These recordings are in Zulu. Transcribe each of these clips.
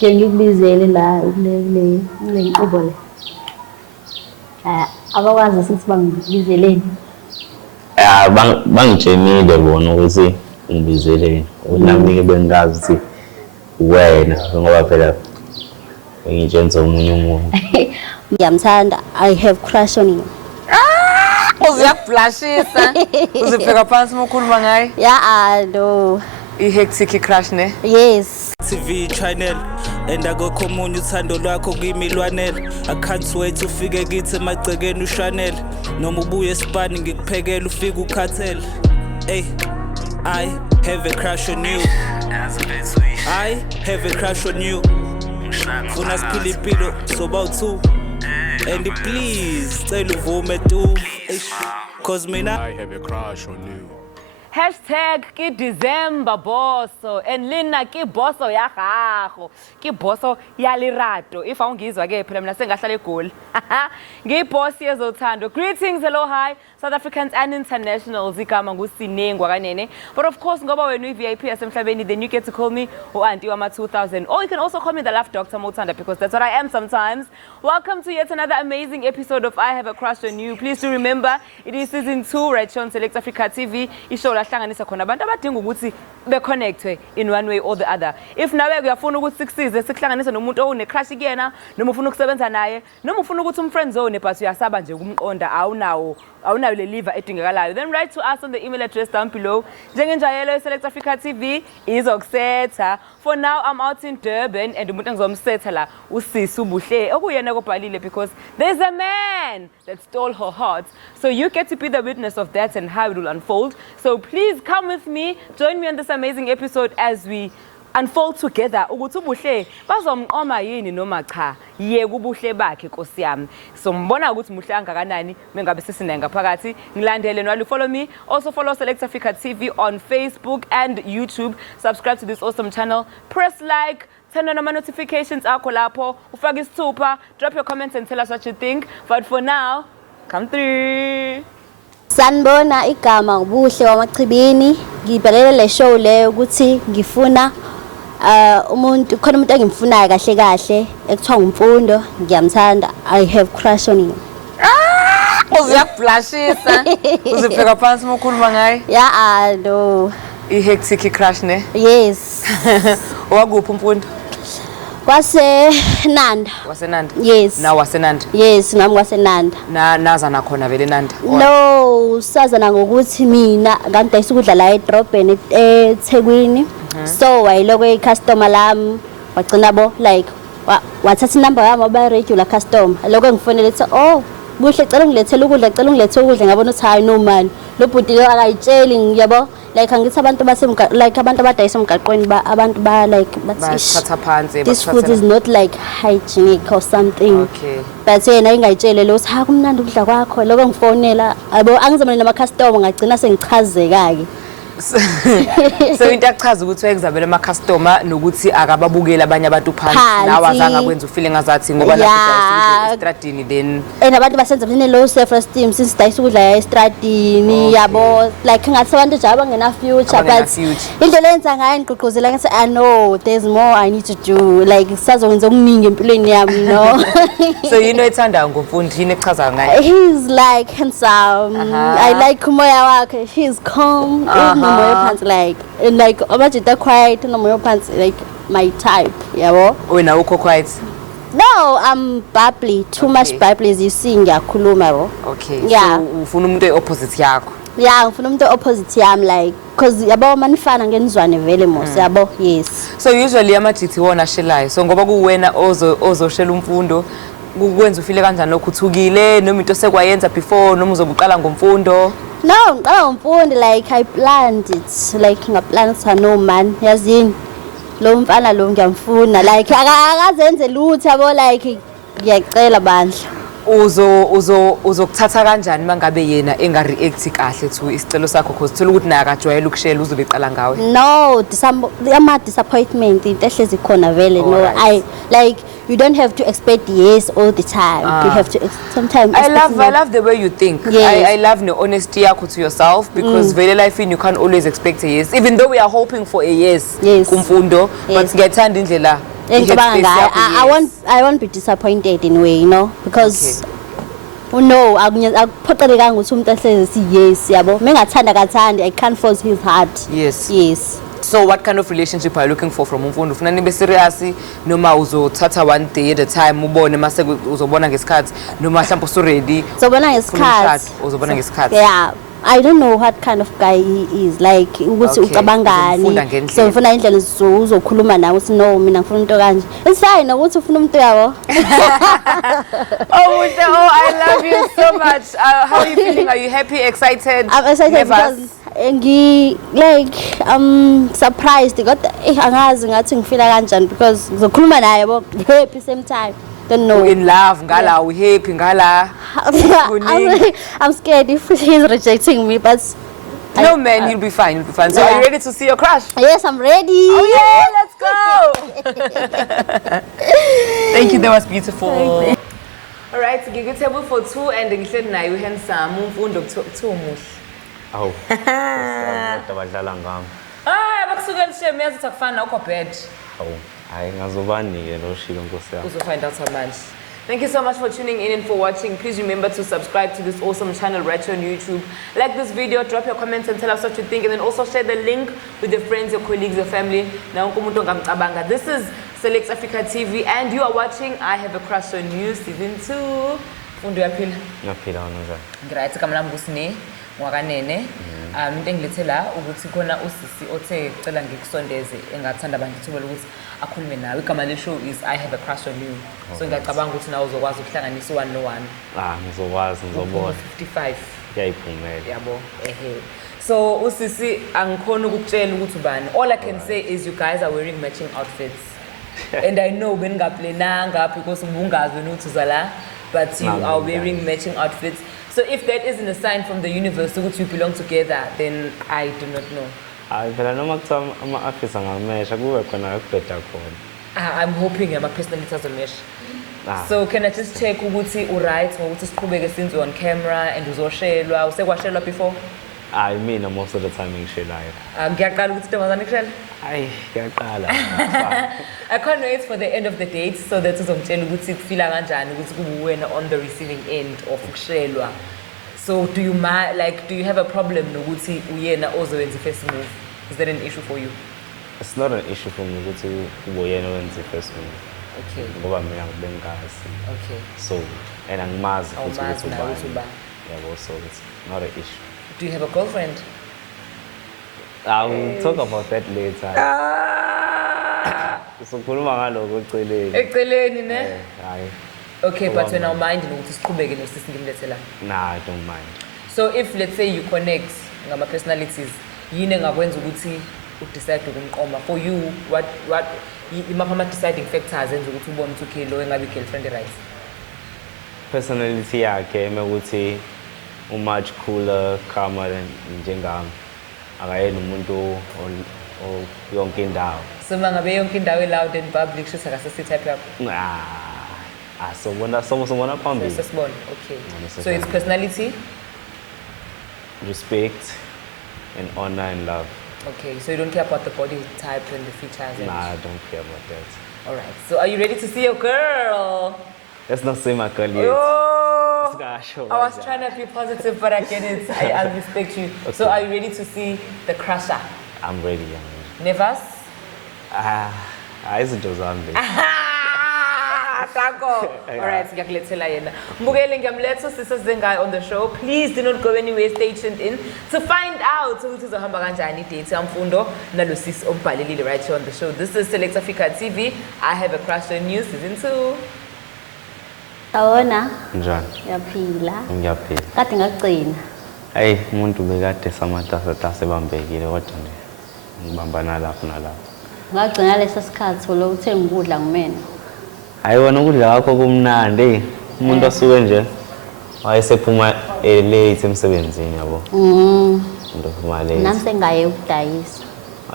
ke ngikubizele la kule nkqubo le. Abakwazi sithi bangibizeleni. Bangitshenile bona ukuthi ngibizeleni. Nami ke bengazi ukuthi wena ngoba phela ngitshenza umunye umuntu. Ngiyamthanda. I have crush on you. Uziyabhlashisa. Uzifika phansi ukukhuluma ngaye? Yeah, no. I-hectic crush ne? Yes. TV channel and akukho umunye uthando lwakho kimilwanele. I can't wait ufike kithi emagcekeni uShanel noma ubuye esipani ngikuphekela ufike ukhathele. Hey, I have a crush on you. I have a crush on you. Funa siphila impilo sobawu2 and please cela uvume tu cause mina I have a crush on you. Ki December boso and lina ki boso ya gago ki boso ya lerato if awungizwa ke phela mina sengahlala eGoli ngiyiboss yezothando. Greetings, hello, hi South Africans and internationals. Igama nguSinengwa kanene, but of course ngoba wena uVIP yasemhlabeni then you get to call me Auntie Wama 2000, or you can also call me the Love Doctor Motanda because that's what I am sometimes. Welcome to yet another amazing episode of I Have a Crush on You. Please do remember it is season 2 right on Select Africa TV. Ishow lahlanganisa khona abantu abadinga ukuthi be connectwe in one way or the other. If nawe uyafuna ukuthi sikusize sikuhlanganise nomuntu one crush kuyena noma ufuna ukusebenza naye noma ufuna ukuthi umfriend zone but uyasaba nje ukumqonda awunawo le liver edingakalayo, then write to us on the email address down below. Njengenjayelo Select Africa TV izokusetha. For now I'm out in Durban and umuntu engizomsetha la uSisi ubuhle okuyena kobhalile because there's a man that stole her heart. So you get to be the witness of that and how it will unfold. So please come with me, join me on this amazing episode as we unfold together ukuthi ubuhle bazomqoma yini noma cha yeke ubuhle bakhe Nkosi yami. So mbona ukuthi muhle kangakanani mengabe sisina ngaphakathi. Ngilandele nalo, follow me, also follow Select Africa TV on Facebook and YouTube. Subscribe to this awesome channel, press like, turn on my notifications akho lapho, ufake isithupha, drop your comments and tell us what you think. But for now, come through. Sanibona, igama ubuhle wamachibini. Ngibhalele le show le ukuthi ngifuna umuntu khona umuntu engimfunayo kahle kahle ekuthiwa ngumfundo. Ngiyamthanda. I have crush on you. Uziyabhlashisa. Uzifika phansi ukukhuluma ngaye? Yeah, no. I-hectic crush ne? Yes. Wakuphi umfundo? KwaseNanda. WaseNanda? Yes. Na WaseNanda? Yes, nami kwaseNanda. Naza nakhona vele Nanda? No, sazana ngokuthi mina kanti ayisukudla la edrobheni eThekwini. So wayiloko icustomer lami wagcina bo like wathatha inamba yami aba regular customer. Lokho engifonela ethi oh buhle cela ungilethele ukudla, cela ungilethele ukudla, ngabona ukuthi hayi no man. Lo bhuti lo akayitsheli ngiyabo like angithi abantu like abantu abadayisa emgaqweni abantu ba like bathatha phansi this food is not like hygienic or something. Okay. But yena ingayitshele lo ha kumnandi ukudla kwakho. Lokho ngifonela yabo angizamane nama customer ngagcina sengichazeka ke. So into akuchaza ukuthi wayekuzabela ama customer nokuthi akababukela abanye abantu phansi nawe azange kwenza ufeeling ngazathi ngoba lapho estradini then abantu basenza bene low self esteem since dayisa ukudla ya estradini yabo like ngathi abantu nje abangena future but indlela yenza ngayo ngigqugquzela ngathi I know there's more I need to do like sizokwenza okuningi empilweni yami no. So yini oyithanda ngomfundi yini echaza ngayo? He's like handsome. I like umoya wakhe. He's calm. Moyo pants like amajita quiet no moyo pants like my type yabo. Wena ukho quiet? No, I'm bubbly, too much bubbly as you see ngiyakhuluma yabo. Okay. Yeah. So ufuna umuntu opposite yakho? Yeah, ngifuna umuntu opposite yami like cause yabo manifana ngenizwane vele mos yabo. Yes. So usually amajithi wona shelayo. So ngoba kuwena ozoshela umfundo kukwenza ufile kanjani lokho uthukile noma into sekwayenza before noma uzobuqala ngomfundo? No, ngiqala ngomfundo like I planned it like ngaplan sa no man yazini lo mfana lo ngiyamfuna like akazenze lutho yabo like ngiyacela bandla. Uzokuthatha kanjani mangabe yena engareact kahle to isicelo sakho because thola ukuthi naye akajwayela ukushela uzobeqala ngawe? No, ama disappointment into ehlezi khona vele no. I like you don't have to expect yes all the time. You have to sometimes I love the way you think. Yes. I love the honesty yakho to yourself because very life in you can't always expect a yes even though we are hoping for a yes kumfundo but ngiyathanda indlela engicabanga headspace ngayo. yakho, yes. I won't be disappointed in a way, you know, because no, akuphoqelekanga ukuthi umuntu ahleze si yes yabo. Mengathanda kathandi, I can't force his heart. Yes. Yes. So what kind of relationship are you looking for from umfundi? Ufuna nibe serious noma uzothatha one day at a time ubone mase uzobona ngesikhathi noma mhlawumbe usuready? Uzobona ngesikhathi. Uzobona ngesikhathi. Yeah. I don't know what kind of guy he is, like ukuthi ucabangani. So ufuna indlela uzokhuluma nawe uthi no mina ngifuna umuntu kanje. It's fine nokuthi ufuna umuntu yabo. Oh, I love you so much. How are you feeling? Are you happy, excited? I'm excited because surprised kodwa angazi ngathi ngifila kanjani because ngizokhuluma naye yabo happy same time. Don't know. In love, ngala, we happy, ngala. I'm scared if he's rejecting me, but no man, you'll be fine. You'll be fine. So are you ready to see your crush? Yes, I'm ready. Oh yeah, let's go. Thank you. That was beautiful. All right, so give table for two, and then said now you handsome. Move on to two more. Awu. Abadlala ngami. Bakusuka nisheme yazi utakufana uko bed. Awu. Hayi ngazobani-ke lo shilo Nkosi yami. Find out how much. Thank you so much for tuning in and for watching. Please remember to subscribe to this awesome channel right here on YouTube. Like this video, drop your comments and tell us what you think, and then also share the link with your friends, your colleagues, your family. This is Select Africa TV, and you are watching I Have a Crush on You Season 2. Undo yaphila? Ngiyaphila wena njani? Ngirayithi kamla mbusine ngwakanene. Into engilethela ukuthi khona usisi othe cela ngikusondeze engathanda abantu ithuba lokuthi akhulume nawe. Igama le show is I Have a Crush on You. So ngiyacabanga ukuthi nawe uzokwazi ukuhlanganisa one no one. Ngizokwazi ngizobona. 55. Yayiphumela. Yabo. So usisi angikhona ukukutshela ukuthi ubani. All I can say is you guys are wearing matching outfits. And I know beningaplananga because ubungazi wena uthi uzala, but you are wearing matching outfits. So if that isn't a sign from the universe that you belong together, then I do not know. Phela noma kuthiwa ama-office angamesha kube khona ekubheda khona. I'm hoping my personality doesn't mesh. So can I just check ukuthi uright ngokuthi siqhubeke since on camera and uzoshelwa usekwashelwa before? Hayi mina most of the time ngishelayo. Ngiyaqala ukuthi ntombazane kushela? Hayi ngiyaqala. I can't wait for the end of the date so that uzongitshela ukuthi kufila kanjani ukuthi kube wena on the receiving end of ukushelwa. So do you have a problem nokuthi uyena ozowenza first move? Is that an issue for you? It's not an issue for me ukuthi kube uyena owenza first move. Okay. Ngoba mina ngibengazi. Okay. So and angimazi futhi ukuthi ubani. Yabo, so it's not an issue. Do you have a girlfriend? I will talk about that later. Sokhuluma ngaloko eceleni. Eceleni ne? Hayi. Okay, but when I mind nokuthi siqhubeke nosisi ngimlethela. Nah, I don't mind. So if let's say you connect ngama personalities, yini engakwenza ukuthi udecide ukumqoma? For you, what imapha ama deciding factors enza ukuthi ubone ukuthi okay lo engabe girlfriend right? Personality yakhe mekuthi much cooler, calmer than njengami. Akayena umuntu yonke indawo. So mangabe yonke indawo loud and public shothi akasesi type yakho. Sobona phambili. Sesibona. Okay. So it's personality, respect, and honor and love. Okay, so you don't care about the body type and the features? Nah, I don't care about that. All right. So are you ready to see your girl? Let's not say my girl yet. Oh, I was trying to be positive, but I get it. I respect you. Okay. So are you ready to see the crusher? I'm ready. Nervous? Izinto zami. All right, ngiyakulethela yena. Mbukele ngiyamletha Sister Zengai on the show. Please do not go anywhere. Stay tuned in to find out ukuthi uzohamba kanjani date yamfundo nalo sis ombhalelile right here on the show. This is Select Africa TV. I Have a Crush on You Season 2. Awona. Njani? Ngiyaphila. Ngiyaphila. Kade ngagcina. Hey, umuntu bekade samatasa ebambekile kodwa nje ngibambana lapho nalapho. Ngagcina leso sikhathi lo uthenga ukudla ngumena. Hayi wona ukudla kwakho kumnandi. Umuntu asuke nje wayesephuma late emsebenzini yabo. Umuntu uphuma late. Nami sengaye ukudayisa.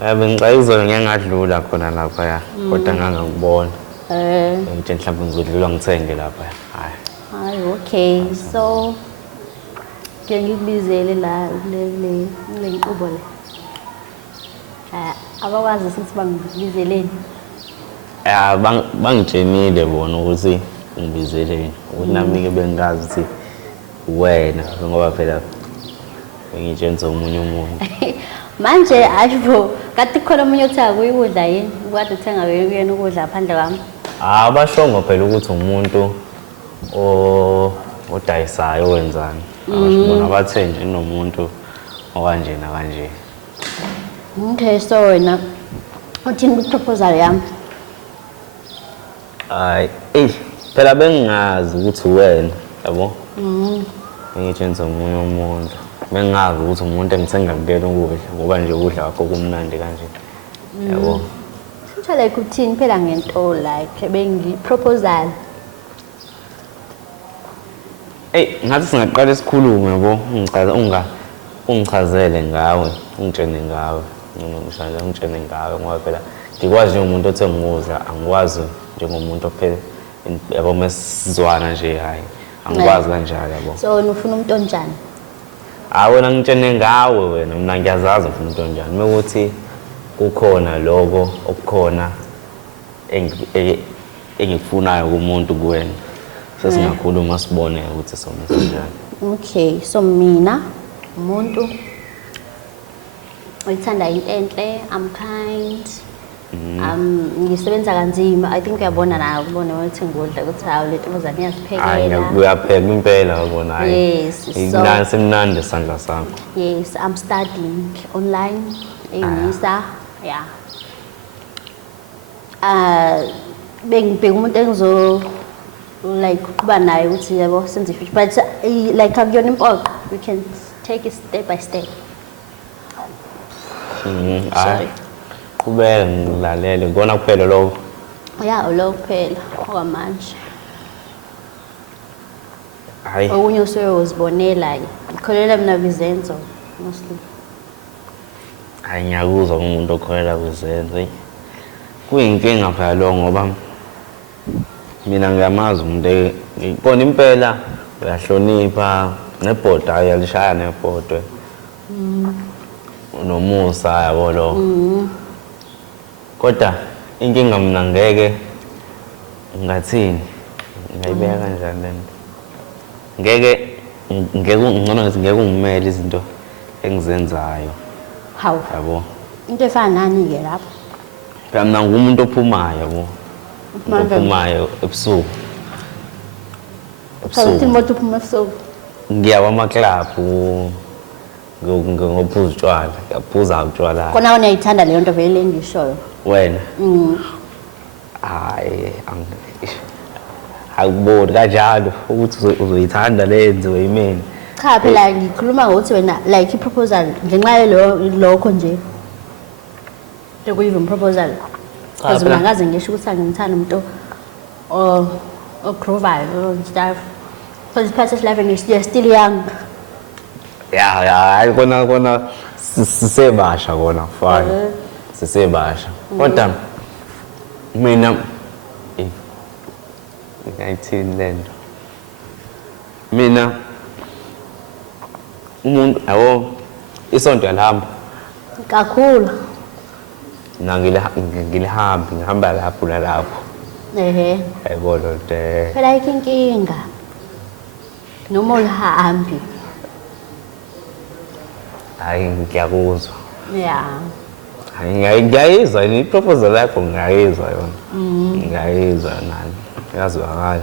Ayabe ngicayizolo ngiyangadlula khona lapha ya. Kodwa ngangakubona. Into mhlawumbe ngizodlula ngithenge lapha. Hayi okay. So ke ngikubizele la le nqubo le. Abakwazi ukuthi bangibizeleni. ya bangitshenile bona ukuthi ngibizeleni ukuthi nami-ke bengazi ukuthi wena ngoba phela bengitshenisa omunye umuntu. Manje asho kati khona umunye othenga kuyikudla yini ukade uthenga kuyena ukudla ngaphandle kwami. Bashongo phela ukuthi umuntu odayisayo wenzani. Bona bathe nje nomuntu okanje nakanje. Okay, so wena uthini ku-proposal yami? Hayi, phela bengingazi ukuthi wena, yabo? Bengitshenisa omunye umuntu. Bengingazi ukuthi umuntu engisengakuyela ukudla ngoba nje ukudla kwakho kumnandi kanje. Yabo? Kusho like uthini phela ngento like bengi-proposal. Ngathi singaqala sikhulume yabo, ungichazele ngawe, ungitshene ngawe. Ngishaya ungitshene ngawe ngoba phela ngikwazi umuntu othenga ukudla, angikwazi njengomuntu ophela yabo mesizwana nje hayi. Angikwazi kanjalo yabo. So ufuna umuntu onjani? Wena ngitshene ngawe wena, mina ngiyazazi ufuna umuntu onjani. Mekuthi kukhona lokho okukhona engikufunayo kumuntu kuwena. Sesingakhuluma sibone ukuthi sona kanjani. Okay, so mina umuntu ngithanda into enhle, I'm kind. Ngisebenza kanzima. I think uyabona nawe ubone ukuthi ngikudla ukuthi hawu lento mozane iyaziphekela. Uyapheka impela wabona hayi. Yes, so simnandi isandla sakho. Yes, I'm studying online eNISA. Yeah. Bengibheka umuntu engizo like kuba naye ukuthi yabo senze fish but like akuyona impoqo, we can take it step by step. Sorry. Kubela ngilalele ngona kuphela lokho. Yeah, lo kuphela okwamanje. Hayi. Okunye usuke uzibonela ngikholela mina bizenzo mostly. Hayi ngiyakuzwa umuntu okholela kwizenzo. Kuyinkinga phela lo ngoba mina ngiyamazi umuntu ngibona impela uyahlonipha nebhoda ayalishaya nebhodwe. Nomusa yabo lo. Kodwa inkinga mina ngeke ngathini ngayibeka kanjani lento. Ngeke ngeke ungimele izinto engizenzayo. Hawu. Yabo. Into efana nani ke lapho? Phela mina ngumuntu ophumayo yabo. Ophumayo ebusuku. Uthi moto uphuma so. Ngiyawa ama-club ngophuza utshwala, ngiyaphuza utshwala. Kona wena uyayithanda leyo nto vele engishoyo. Wena? Hayi, akuboni kanjalo ukuthi uzoyithanda lenzo yimini. Cha phela ngikhuluma ngokuthi wena like i-proposal ngenxa yalokho nje. Lokuyiva proposal. Because mina ngaze ngisho ukuthi angimthanda umuntu ogrovayo and stuff. Because the person living is still young. Hayi kona sisebasha kona fine. Sisebasha. Kodwa mina ngayithini lento. Mina umuntu yabo isonto yalihamba Kakhulu. ngihamba lapho nalapho. Yabo lo nto. Phela inkinga. Noma ulihambi. Hayi ngiyakuzwa. Yeah. Hayi ngiyayizwa i-proposal yakho ngiyayizwa yona. Ngiyayizwa nani. Yazwakala.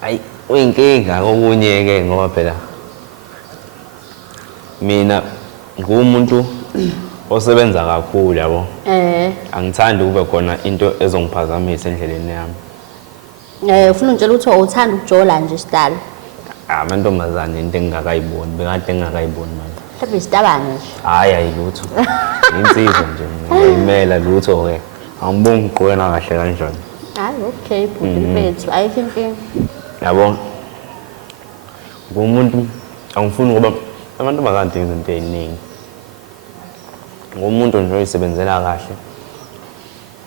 Hayi uyinkinga okunye ke ngoba phela mina ngumuntu osebenza kakhulu yabo. Angithandi kube khona into ezongiphazamisa endleleni yami. Ufuna utshela ukuthi uthanda ukujola nje sidala. Amantombazane into engingakayiboni, bekade ngingakayiboni manje. Mhlawumbe isitabane nje. Hayi lutho. Insizwa nje ngiyimela lutho ke. Angiboni uqhwena kahle kanjani. Hayi okay bhuti mfethu ayikho inkinga. Yabo. Ngumuntu angifuni ngoba amantombazane adinga izinto eziningi. Ngumuntu nje oyisebenzela kahle.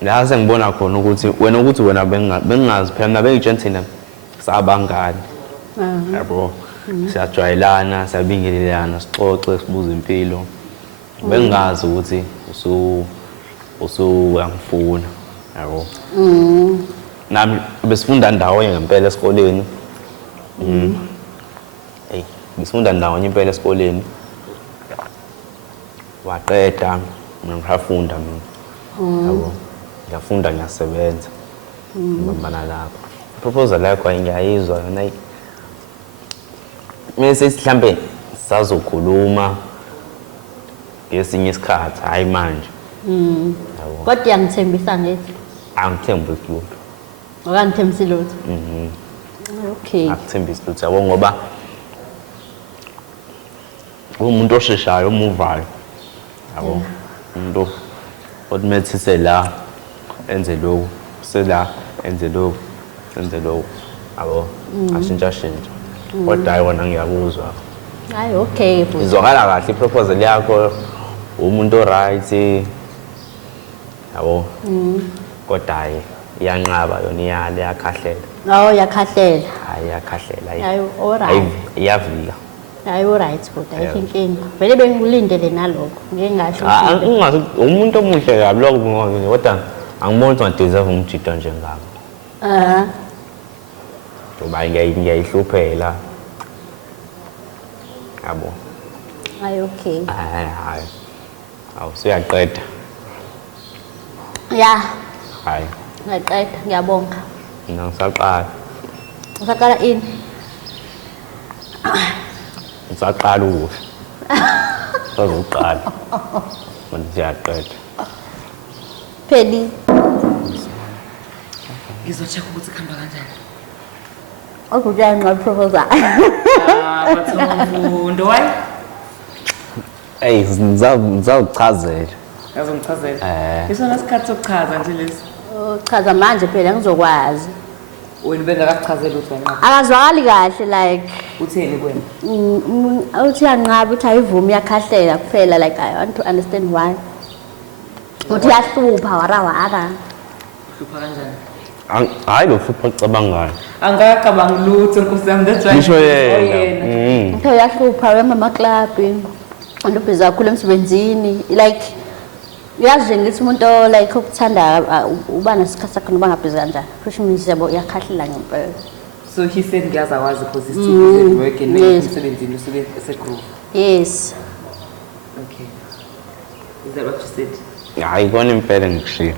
La sengibona khona ukuthi wena bengingazi phela mina bengitshena sabangani. Yabo. Siyajwayelana, siyabingelelana, sixoxe, sibuza impilo. Bengazi ukuthi usuyangifuna yabo nami besifunda ndawonye ngempela esikoleni besifunda ndawonye impela esikoleni waqeda mina ngisafunda mina yabo ngiyafunda ngiyasebenza ngibambana lapho proposal yakho ngiyayizwa yona mase mhlambe sazokhuluma ngesinye isikhathi hayi manje yabo kodwa yangithembisa ngithi angithembi lutho akangithembisi lutho okay akuthembisi lutho yabo ngoba umuntu osheshayo omuvayo yabo umuntu othmethise la enze lokho sela enze lokho senze lokho yabo ashintsha kodwa yona ngiyakuzwa hayi okay izwakala kahle iproposal yakho umuntu oright yabo kodwa iyanqaba yona iyakhahlela yakhahlela hayi yakhahlela hayi alright iyavika hayi alright but I think vele bengilindele nalokho ngeke ngasho ungathi umuntu omuhle kabi lokho kodwa angiboni ukuthi deserve umjito njengami ngoba ngiyayihluphela yabo hayi okay hayi awusuyaqeda ya hayi ngiyaqeda ngiyabonga mina ngisaqala usaqala ini ngisaqala ukudla sazoqala manje siyaqeda pheli Ngizocheck ukuthi khamba kanjani. ukujaya nqa proposal Bathomfundo wayi. Hey ngizawuchazela Yazongichazela. Isona isikhathi sokuchaza nje lesi. chaza manje phela ngizokwazi Wena bengakakuchazela ukuthi wanqaba. akazwakali kahle like Utheni kuwena? uthi yanqaba uthi ayivumi yakhahlela kuphela like I want to understand why uthi yahlupha wara Hlupha kanjani? hayi lo hlupha cabangayo Angakacabangi lutho Nkosi yami that's why. ngisho yena uthe yahlupha wema club umuntu ubhiza kakhulu emsebenzini like uyazi ngithi umuntu like ukuthanda uba nesikhathi sakhe noba ngabhizi kanjani which means yabo uyakhahlela ngempela So he said ngiyazakwazi because he's too busy working emsebenzini usebenza ese-group. yes Okay. Is that what you said? hayi kona impela ngikushiya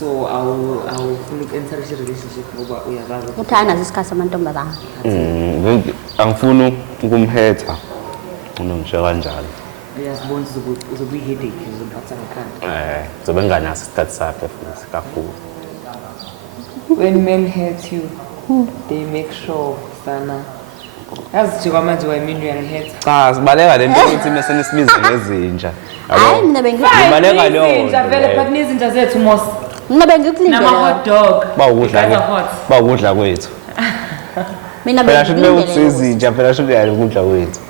So awufuna uku-enter relationship ngoba uyazazi uthi anazo isikhathi samantombazana angifuni ukumhetha unomshiya kanjalo uyazibona uzobe uyi-headache uzomphatha ngekhanda. zobe nganaso isikhathi sakhe futhi kakhulu When men hurt you, they make sure sana. Yazi nje kwamanje wayimini uyangihetha. cha sibaleka lento ukuthi mase nisibiza ngezinja hayi mina Ngibaleka leyo Izinja vele nto but nizinja zethu mos. mina bengikulindele Nama-hot dog. bawukudla kwethu mina phela shuthi bekuthi bengikulindele izinja phela shuthi yali ukudla kwethu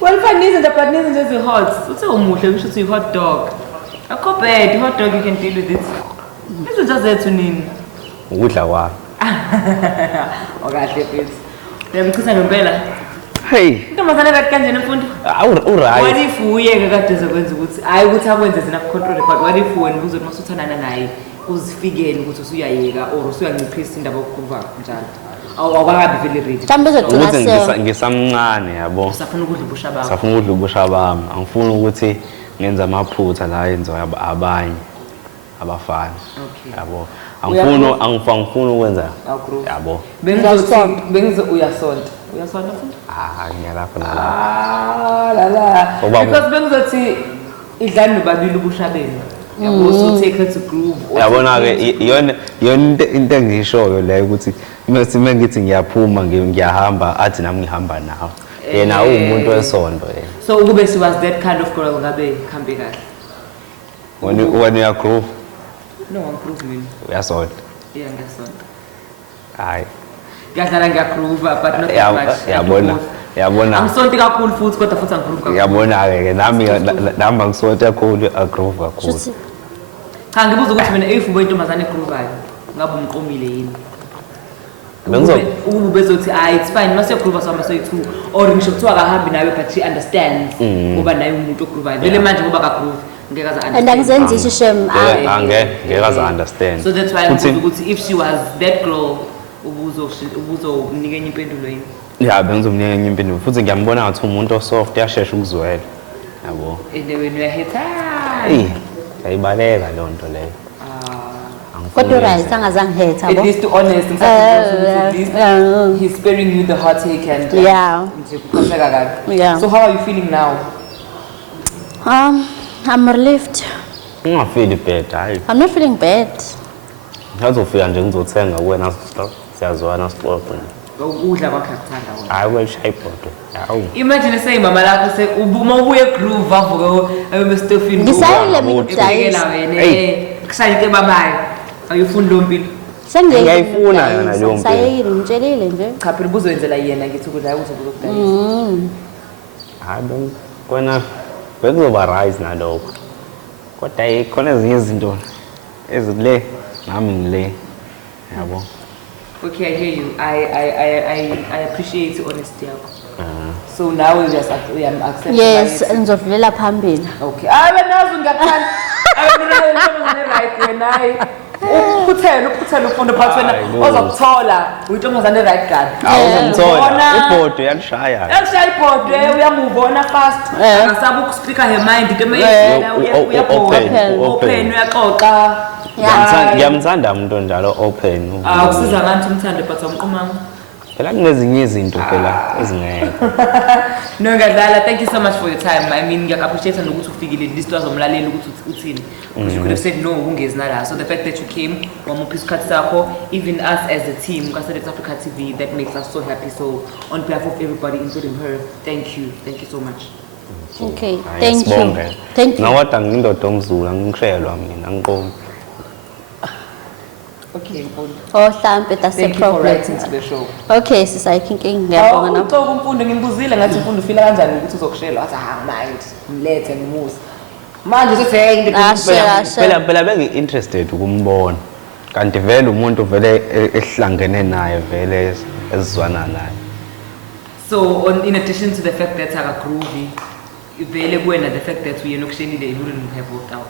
Well fine nizinja but nizinja ezi-hot. Uthe umuhle kusho ukuthi i-hot dog. Akho bad, hot dog you can deal with it. Izinja zethu nini? ukudla kwami Okahle mfethu. Uyamchisa ngempela. hey Intombazane right kanjena mfundo? uright What if uyeke kade uzokwenza ukuthi hayi ukuthi akwenze zina control but what if wena uzothi masuthandana naye uzifikele ukuthi usuyayeka or usuyanciphisa indaba yokukhuluma njalo awakabi vele ready mhlawumbe uzogcina ukuthi se ngisamncane yabo usafuna ukudla ubusha bakho safuna ukudla ubusha bami angifuni ukuthi ngenze amaphutha la yenziwa abanye abafana Okay. yabo Uyakhuluma? angifuni ukwenza Awukhuluma? yabo uyasonta futhi ngiyalapho nalapho lala Ubaba. because bengizothi idlani nobabili ubusha benu yabo so take her to groove yabona-ke iyona into engiyishoyo leyo ukuthi uma ngithi ngiyaphuma ngiyahamba athi nami ngihamba nawe yena uwumuntu wesonto yena so ukube she was that kind of girl ngabe khambe kahle when uyagroove no angigroove mina uyasonta yeah ngiyasonta hayi ngiyadlala ngiyagroove but not that much yabona angisonti kakhulu futhi kodwa futhi angigroove kakhulu yabona-ke nami angisonta kakhulu agroove kakhulu cha ngibuza ukuthi mina if ube intombazane egroovayo ngabe umqomile yini ukube bezothi hayi it's fine masiyogroova sohamba soyi-2 or ngisho kuthiwa akahambi nawe but she understands ngoba naye umuntu ogrovayo vele manje ngoba kagroove ngeke aze and angizenzisi shem Ngeke aze understand. So that's why Futhi- ngibuza ukuthi if she was that girl ubuzomnika enye impendulo yini. Ya bengizomnika enye impendulo futhi ngiyambona ngathi umuntu osoft yashesha ukuzwela. Yabo. And then when we are hit, Ayibaleka leyo nto leyo. kodwa right angazange hate at yabo least honest and at least he's sparing you the heartache and Yeah. nje kukhoseka kabi. Yeah. So how are you feeling now? I'm relieved. Ungafeel bad hayi. I'm not feeling bad. Ngizofika nje ngizothenga kuwena siyazwana sixoxe. Udla kwakhe akuthanda wona. Hayi weshayi ibhodo. Hawu. Imagine say mama lakho se uma ubuye groove avuke ebestofini. Ngisayile mina ukudayisa. Ubhekela wena kushaya into ebabayo. Ayufuni lo mpilo. Ngiyayifuna yona leyo mpilo. Sayile ngitshelile nje. Cha phela ubuzowenzela yena ngithi ukudla ukuthi ukudayisa. Hayi kona bekuzoba right nalokho. Kodwa khona ezinye izinto ezikule nami ngile. Yabo. Okay, I hear you. I appreciate honesty yakho. So now we just accept. Yes, ngizodlulela phambili. Okay. Nazo ngiyakuthanda. Mina right wena hayi. Ukhuthele ufunde phansi wena ozokuthola uyintombazane right guard. Awuzomthola ibhodo yalishaya. Yalishaya ibhodo uyamubona fast. Akasabe ukuspeaker her mind into mayela open uyaxoxa. Ngiyamthanda umuntu onjalo open. Ukusiza ngathi umthande but umqumanga. Phela kunezinye izinto phela ezingeke. No ngadlala, thank you so much for your time. I mean ngiyaappreciate nokuthi ufikile at least wazomlalela ukuthi uthini. Because you could have said no ungezi nala. So the fact that you came wamupha isikhathi sakho, even us as a team kaSouth Africa TV, that makes us so happy. So on behalf of everybody including her, thank you so much. Okay, thank you. Thank you. Nawada ngindoda omzulu angishelwa mina angiqomi. Okay, Oh, hlampe that's the thank you for problem. writing to the show. Okay, sisayikhinking ngiyabonga na. Uxoxa umfundo ngimbuzile ngathi umfundo ufila kanjani ukuthi uzokushelwa athi mind mlethe ngimusa. Manje sethi Phela bengi-interested ukumbona. Kanti vele umuntu vele ehlangene naye vele ezizwana naye. So in addition to the fact that aka groovy, vele kuwena the fact that uyena okushenile it wouldn't have worked out.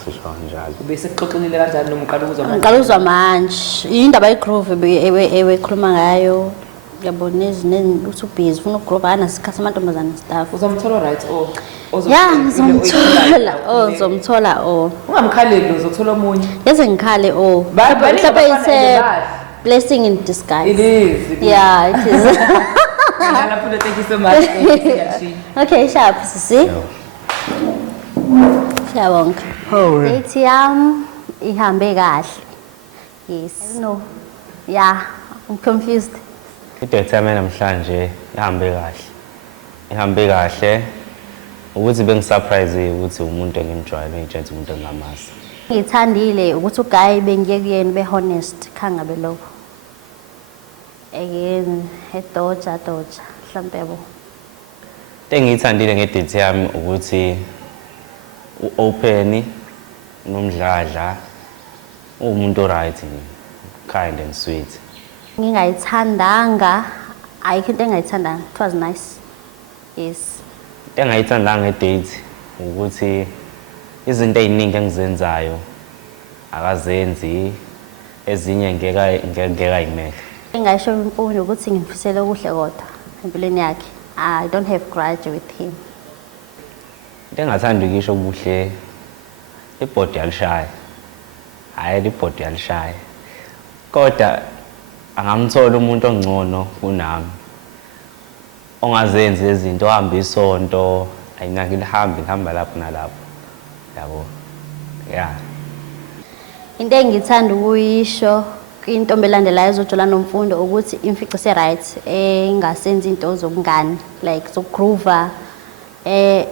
Sisho njalo. Bese kuxoxelile kanjani nomqala ukuzwa manje? Ngiqala uzwa manje. Indaba yegroove ekhuluma ngayo. Yabona ezineni uthi ubhizi ufuna ukugroove anasikhathi amantombazane staff. Uzomthola right Yeah, ngizomthola. Ngizomthola Ungamkhaleli uzothola omunye. Yaze ngikhale mhlawumbe it's blessing in disguise. It is. Yeah, it is. Thank you so much. Thank you. Okay, sharp, sisi. Siyabonga. Ethi ihambe kahle. Yes. No. Yeah, I'm confused. Idate yami namhlanje ihambe kahle. Ukuthi bengisurprise ukuthi umuntu engimjwayele ngitshela umuntu engamazi. Ngithandile ukuthi uGuy bengiye kuyena be honest khanga belokho. Again, doja mhlambe yabo. Engiyithandile ngedate yami ukuthi open nomdladla umuntu right kind and sweet. Ngingayithandanga ayikho into engayithandanga. It was nice. Yes. Engayithandanga ngedate ukuthi izinto eziningi engizenzayo akazenzi ezinye ngeke ayimele. Engasho imfundo ukuthi ngimfisela okuhle kodwa empilweni yakhe. I don't have grudge with him. Engathanda ukisho ubuhle ibhodi yalishaya. Hayi ibhodi yalishaya. Kodwa angamthola umuntu ongcono kunami. Ongazenzi izinto ohamba isonto ayinaki lihamba lapho nalapho. Yabo. Yeah. Into engithanda ukuyisho kwintombi elandelayo ezojola nomfundo ukuthi imfico se right engasenzi into zobungani like zokugroove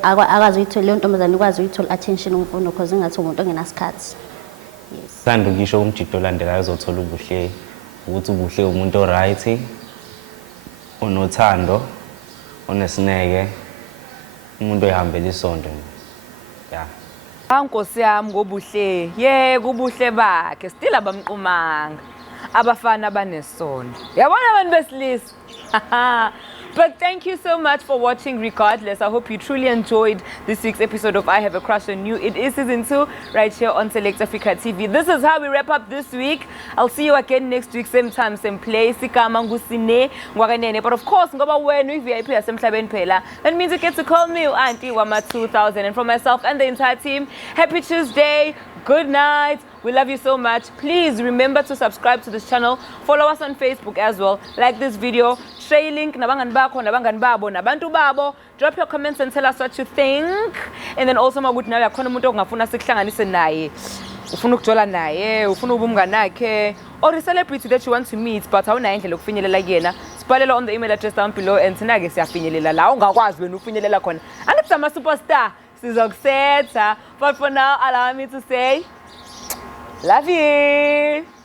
akwazi ukuthola leyo ntombazane ikwazi ukuthola attention umfundo because ingathi umuntu ongenasikhathi. Yes. Sanda ukisho umjito olandelayo uzothola ubuhle ukuthi ubuhle umuntu oright onothando onesineke umuntu ehambela isonto. Yeah. Nkosi yami ngobuhle kubuhle bakhe still abamqumanga abafana banesondo yabona abantu besilisa But thank you so much for watching regardless. I hope you truly enjoyed this week's episode of I Have a Crush on You. It is season 2 right here on Select Africa TV. This is how we wrap up this week. I'll see you again next week, same time, same place. But of course, that means you get to call me Auntie Wama 2000. And for myself and the entire team, happy Tuesday, good night. We love you so much. Please remember to subscribe to this channel. Follow us on Facebook as well. Like this video. Share link. Drop your comments and tell us what you think. And then also or a celebrity that you want to meet, but how na look finyelela yena. Spalelo on the email address down below and sinage siya finyelela la ungakwazi wena ufinyelela khona. Angithi sama superstar sizokusetha. But for now, allow me to say love you.